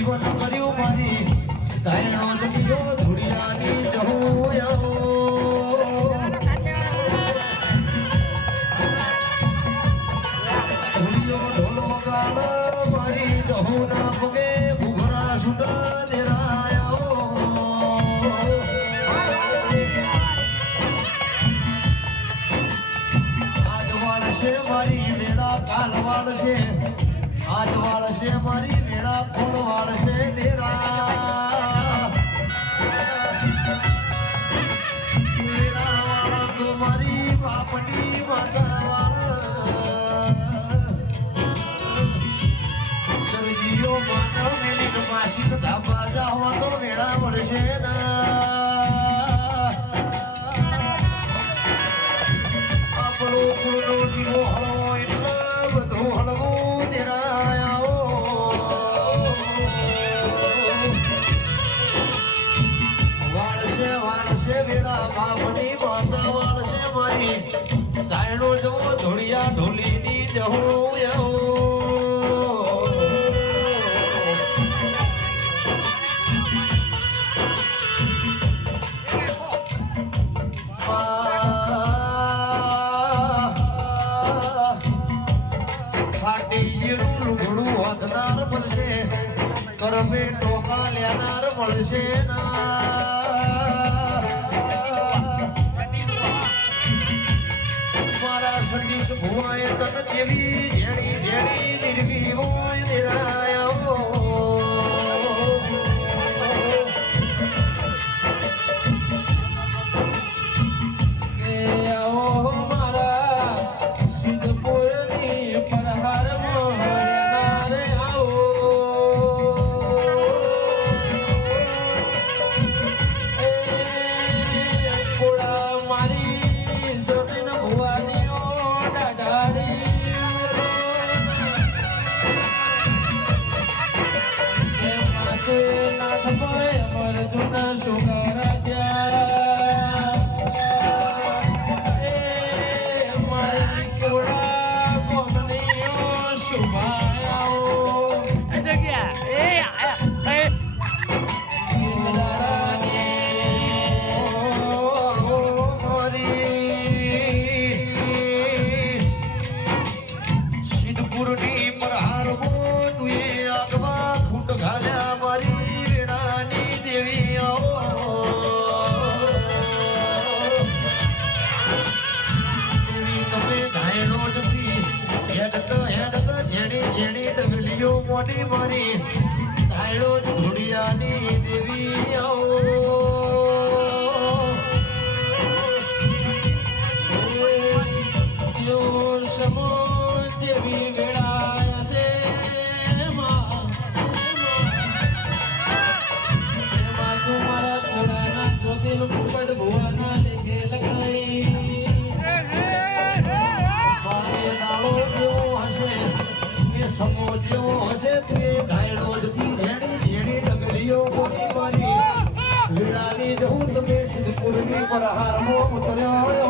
જીવન કર્યું મારી ધાયણો જમીયો ધુડિયાની જહોયાઓ ધુડિયો ઢોલો ગાડ મારી જહોના પગે ઘુઘરા છૂટા દેરાયાઓ આજ વાળશે મારી વેળા કાલ વાળશે આજ વાળશે મારી વેળા કોણ વાળશે દેરા વેળા વાળા તો મારી બાપની માતા વાળા જીઓ માનવ મેલી માસી ધાબા જાવા તો વેળા મળશે ના આપણો કુળનો દીવો હળવો એટલે બધું હળવું દેરાયાઓ વાળશે વેળા બાપની માતા વાળશે મારી ગાયડો જવો ધોળિયા ઢોલીની જહો કરમે ટોકા લેનાર મળશે મારા સતીશ ભુવાએ તન જેવી જેણી જેણી નિર્વી હોય નિરાયો મારા સિદ્ધપુરની પરહારમાં મોટી મારી ધાયડો જ ધુડિયાની દેવી સમો જેવી વેળા છે એમાં તું મારા ઘોડાના જ્યોતિલ પોપટ ભુવાના લેખે લગાઈ મારે દાડો જેવો હશે સમો જેવો હશે તે ઘાયડો જતી જેણી જેણી ડગલીઓ મોટી મારી વેળાની જવું તમે સિદ્ધપુરની પર હારમો ઉતર્યો